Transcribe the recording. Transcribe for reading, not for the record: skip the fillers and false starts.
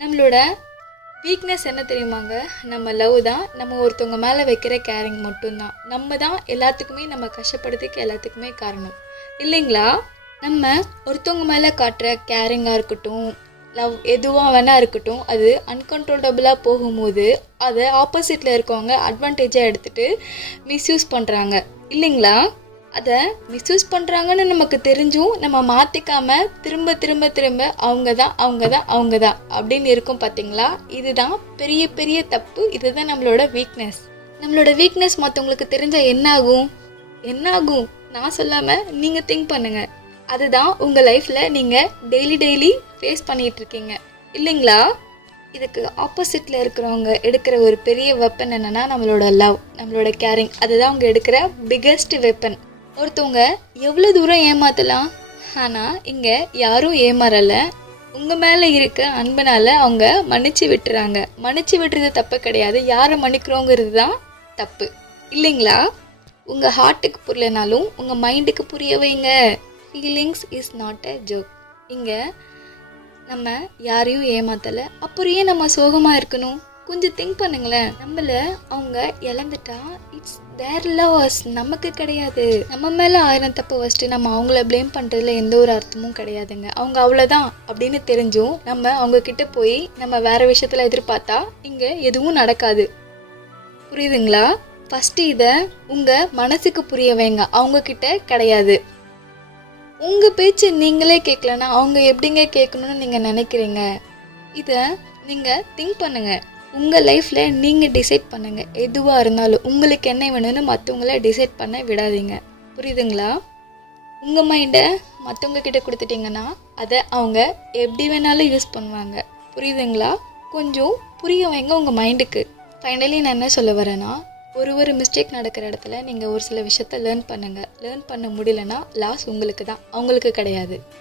நம்மளோட வீக்னஸ் என்ன தெரியுமாங்க? நம்ம லவ் தான். நம்ம ஒருத்தவங்க மேலே வைக்கிற கேரிங் மட்டும்தான். நம்ம தான் எல்லாத்துக்குமே நம்ம கஷ்டப்படுறதுக்கு எல்லாத்துக்குமே காரணம் இல்லைங்களா? நம்ம ஒருத்தவங்க மேலே காட்டுற கேரிங்காக இருக்கட்டும், லவ் எதுவாக வேணா இருக்கட்டும், அது அன்கண்ட்ரோலபிளாக போகும்போது அதை ஆப்போசிட்டில் இருக்கவங்க அட்வான்டேஜாக எடுத்துகிட்டு மிஸ்யூஸ் பண்ணுறாங்க இல்லைங்களா? அதை மிஸ்யூஸ் பண்ணுறாங்கன்னு நமக்கு தெரிஞ்சும் நம்ம மாற்றிக்காமல் திரும்ப திரும்ப திரும்ப அவங்க தான் அப்படின்னு இருக்கும் பார்த்தீங்களா? இதுதான் பெரிய பெரிய தப்பு. இதுதான் நம்மளோட வீக்னஸ். நம்மளோட வீக்னஸ் மற்றவங்களுக்கு தெரிஞ்சால் என்னாகும் நான் சொல்லாமல் நீங்கள் திங்க் பண்ணுங்கள். அதுதான் உங்கள் லைஃப்பில் நீங்கள் டெய்லி ஃபேஸ் பண்ணிகிட்ருக்கீங்க இல்லைங்களா? இதுக்கு ஆப்போசிட்டில் இருக்கிறவங்க எடுக்கிற ஒரு பெரிய வெப்பன் என்னென்னா நம்மளோட லவ், நம்மளோட கேரிங். அதுதான் அவங்க எடுக்கிற பிக்கஸ்ட் வெப்பன். ஒருத்தவங்க எவ்வளோ தூரம் ஏமாற்றலாம், ஆனால் இங்கே யாரும் ஏமாறலை. உங்கள் மேலே இருக்க அன்பனால் அவங்க மன்னிச்சு விட்டுறாங்க. மன்னிச்சு விட்டுறது தப்பு கிடையாது, யாரை மன்னிக்கிறோங்கிறது தான் தப்பு இல்லைங்களா? உங்கள் ஹார்ட்டுக்கு புரியலைனாலும் உங்கள் மைண்டுக்கு புரிய வைங்க. Feelings is not a joke. இங்கே நம்ம யாரையும் ஏமாற்றலை, அப்புறம் ஏன் நம்ம சோகமாக இருக்கணும்? கொஞ்சம் திங்க் பண்ணுங்களேன். நம்மள அவங்க இழந்துட்டா இட்ஸ் தேர் லவ்ஸ், நமக்கு கிடையாது. நம்ம மேலே 1000 தப்பு வச்சுட்டு நம்ம அவங்கள ப்ளேம் பண்ணுறதுல எந்த ஒரு அர்த்தமும் கிடையாதுங்க. அவங்க அவ்வளோதான் அப்படின்னு தெரிஞ்சும் நம்ம அவங்க கிட்ட போய் நம்ம வேற விஷயத்தில் எதிர்பார்த்தா இங்கே எதுவும் நடக்காது. புரியுதுங்களா? ஃபஸ்ட்டு இதை உங்கள் மனசுக்கு புரிய வைங்க, அவங்கக்கிட்ட கிடையாது. உங்கள் பேச்சு நீங்களே கேட்கலன்னா அவங்க எப்படிங்க கேட்கணும்னு நீங்கள் நினைக்கிறீங்க? இதை நீங்கள் திங்க் பண்ணுங்கள். உங்கள் லைஃப்பில் நீங்கள் டிசைட் பண்ணுங்கள். எதுவாக இருந்தாலும் உங்களுக்கு என்ன வேணும்னு மற்றவங்கள டிசைட் பண்ண விடாதீங்க. புரியுதுங்களா? உங்கள் மைண்டை மற்றவங்க கிட்ட கொடுத்துட்டிங்கன்னா அதை அவங்க எப்படி வேணாலும் யூஸ் பண்ணுவாங்க. புரியுதுங்களா? கொஞ்சம் புரிய வைங்க உங்கள் மைண்டுக்கு. ஃபைனலி நான் என்ன சொல்ல வரேன்னா, ஒரு மிஸ்டேக் நடக்கிற இடத்துல நீங்கள் ஒரு சில விஷயத்த லேர்ன் பண்ணுங்கள். லேர்ன் பண்ண முடியலன்னா லாஸ் உங்களுக்கு தான், அவங்களுக்கு கிடையாது.